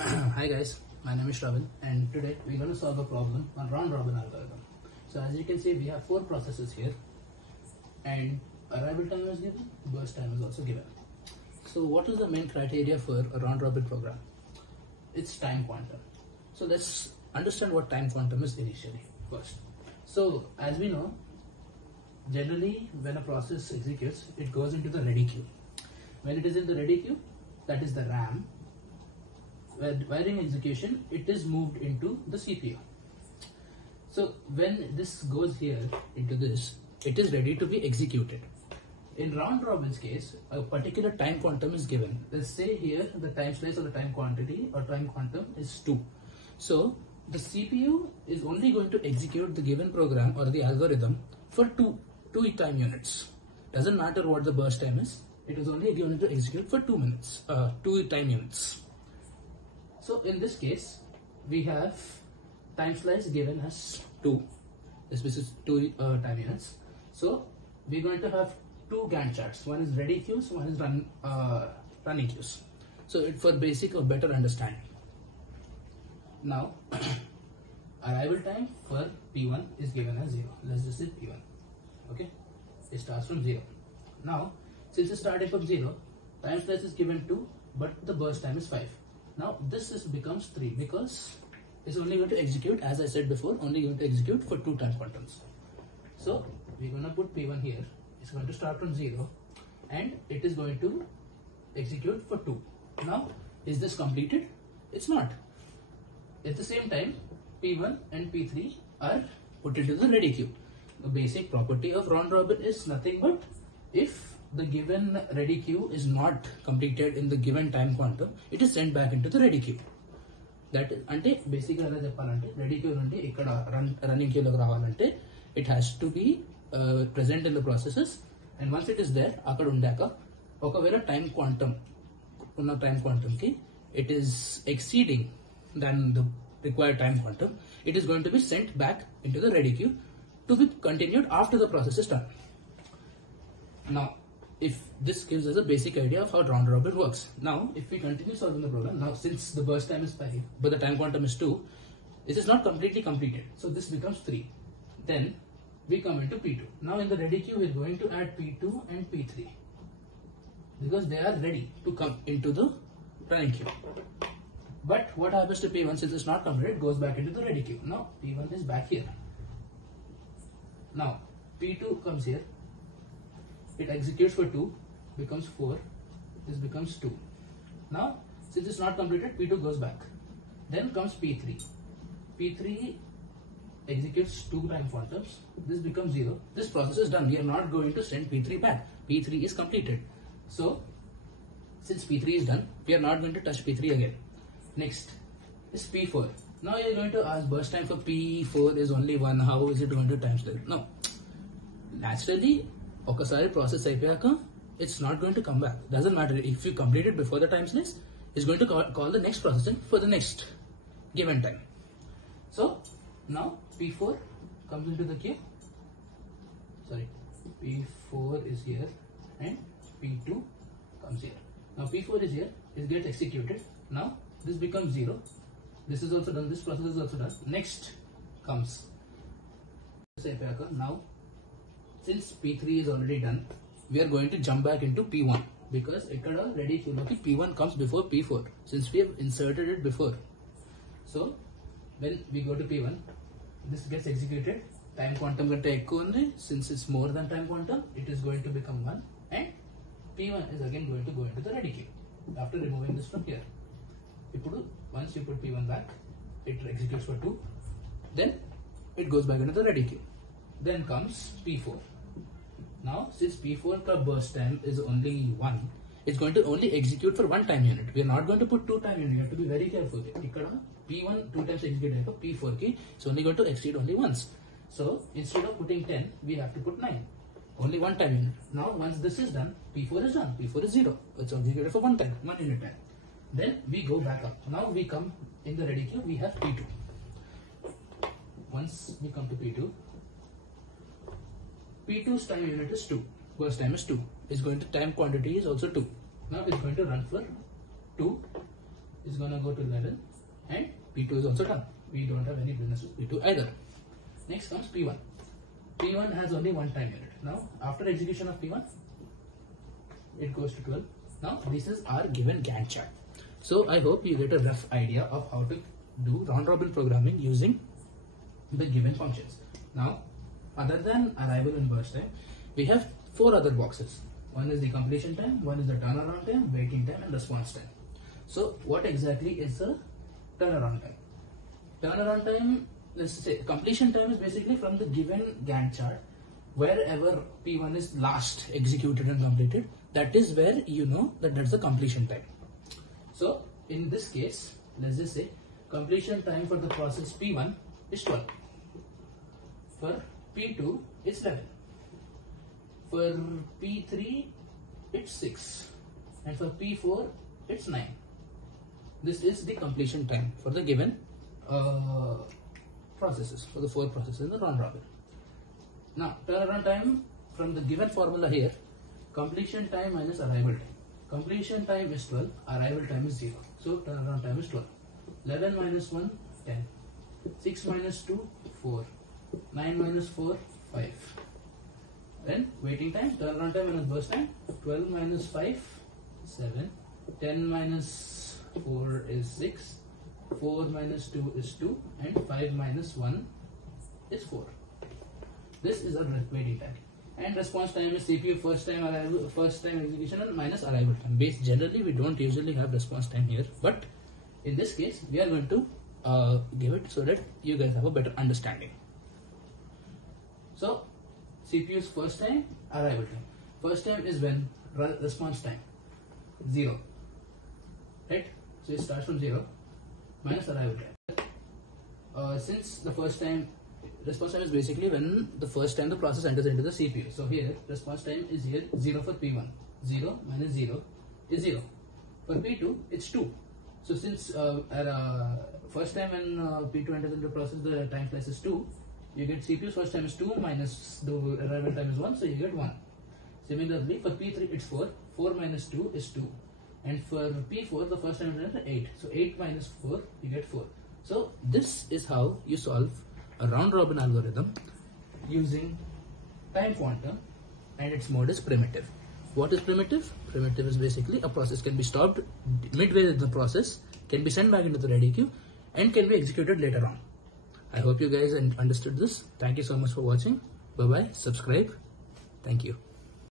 Hi guys, my name is Sravin and today we're going to solve a problem on round robin algorithm. So as you can see, we have 4 processes here and arrival time is given, burst time is also given. So what is the main criteria for a round robin program? It's time quantum. So let's understand what time quantum is initially first. So as we know, generally when a process executes, it goes into the ready queue. When it is in the ready queue, that is the RAM. During execution, it is moved into the CPU. So when this goes here into this, it is ready to be executed. In round robin's case, a particular time quantum is given. Let's say here the time slice or the time quantity or time quantum is 2. So the CPU is only going to execute the given program or the algorithm for two time units. Doesn't matter what the burst time is. It is only going to execute for 2 minutes, 2 time units. So in this case, we have time slice given as 2. This is 2 time units. So we're going to have 2 Gantt charts. One is ready queues, one is running queues. So for basic or better understanding. Now, arrival time for P1 is given as 0. Let's just say P1. Okay, it starts from 0. Now, since it's starting from 0, time slice is given 2, but the burst time is 5. Now this becomes 3 because it's only going to execute, as I said before, only going to execute for 2 time quantums. So we're going to put P1 here. It's going to start from 0 and it is going to execute for 2. Now is this completed? It's not. At the same time, P1 and P3 are put into the ready queue. The basic property of round robin is nothing but if the given ready queue is not completed in the given time quantum, it is sent back into the ready queue. That is, ante basically ala cheppalante ready queue nunti ikkada running queue loki ravalante, it has to be present in the processes, and once it is there akkada undaka okavela time quantum unna time quantum ki it is exceeding than the required time quantum, it is going to be sent back into the ready queue to be continued after the process is done. Now, if this gives us a basic idea of how round robin works. Now, if we continue solving the program, now since the burst time is 5, but the time quantum is 2, it is not completely completed. So this becomes 3. Then we come into P2. Now in the ready queue, we are going to add P2 and P3 because they are ready to come into the running queue. But what happens to P1 since it's not completed? It goes back into the ready queue. Now P1 is back here. Now P2 comes here. It executes for 2, becomes 4, this becomes 2. Now, since it's not completed, P2 goes back. Then comes P3. P3 executes 2 time quantums, this becomes 0. This process is done. We are not going to send P3 back. P3 is completed. So, since P3 is done, we are not going to touch P3 again. Next is P4. Now you are going to ask, burst time for P4 is only 1. How is it going to time slice? No. Naturally, okasari process ayipayaka, it's not going to come back. Doesn't matter if you complete it before the time slice, it's going to call the next processing for the next given time. So now P4 comes into the queue. Sorry, P4 is here and P2 comes here. Now P4 is here, it gets executed. Now this becomes 0. This is also done, this process is also done. Next comes now. Since P3 is already done, we are going to jump back into P1 because ikkada ready queue loki P1 comes before P4 since we have inserted it before. So when we go to P1, this gets executed. Time quantum kante ekku undi, since it's more than time quantum, it is going to become 1 and P1 is again going to go into the ready queue after removing this from here. Once you put P1 back, it executes for 2, then it goes back into the ready queue. Then comes P4. Now, since P4 ka burst time is only 1, it's going to only execute for 1 time unit. We are not going to put 2 time units. You have to be very careful. Ikkada P1 2 times executed, P4 ki it's only going to exceed only once. So instead of putting 10, we have to put 9. Only 1 time unit. Now once this is done, P4 is done. P4 is 0. It's executed for 1 time, 1 unit time. Then we go back up. Now we come in the ready queue. We have P2. Once we come to P2. P2's time unit is 2. Burst time is 2. Is going to time quantity is also 2. Now it's going to run for 2 is gonna go to 11 and P2 is also done. We don't have any business with P2 either. Next comes P1. P1 has only one time unit. Now after execution of P1, it goes to 12. Now this is our given Gantt chart. So I hope you get a rough idea of how to do round robin programming using the given functions. Now, other than arrival and burst time, we have 4 other boxes. One is the completion time, one is the turnaround time, waiting time and response time. So what exactly is the turnaround time? Turnaround time, let's say completion time is basically from the given Gantt chart, wherever P1 is last executed and completed, that is where you know that that's the completion time. So in this case, let's just say completion time for the process P1 is 12. For P2, it's 11. For P3, it's 6. And for P4, it's 9. This is the completion time for the given processes, for the 4 processes in the round robin. Now, turnaround time from the given formula here, completion time minus arrival time. Completion time is 12, arrival time is 0. So, turnaround time is 12. 11 minus 1, 10. 6 minus 2, 4. 9 minus 4, 5. Then waiting time, turnaround time minus burst time, 12 minus 5, 7. 10 minus 4 is 6. 4 minus 2 is 2. And 5 minus 1 is 4. This is our waiting time. And response time is CPU first time arrival, first time execution and minus arrival time. Generally, we don't usually have response time here, but in this case, we are going to give it so that you guys have a better understanding. So, CPU's first time, arrival time. First time is when response time 0, right? So it starts from 0 minus arrival time. Since the first time, response time is basically when the first time the process enters into the CPU. So here, response time is here 0 for P1. 0 minus 0 is 0. For P2, it's 2. So since first time when P2 enters into the process, the time slice is 2. You get CPU's first time is 2 minus the arrival time is 1, so you get 1. Similarly, for P3 it's 4. 4 minus 2 is 2. And for P4, the first time is 8. So 8 minus 4, you get 4. So this is how you solve a round robin algorithm using time quantum, and its mode is primitive. What is primitive? Primitive is basically a process can be stopped midway in the process, can be sent back into the ready queue, and can be executed later on. I hope you guys understood this. Thank you so much for watching. Bye bye. Subscribe. Thank you.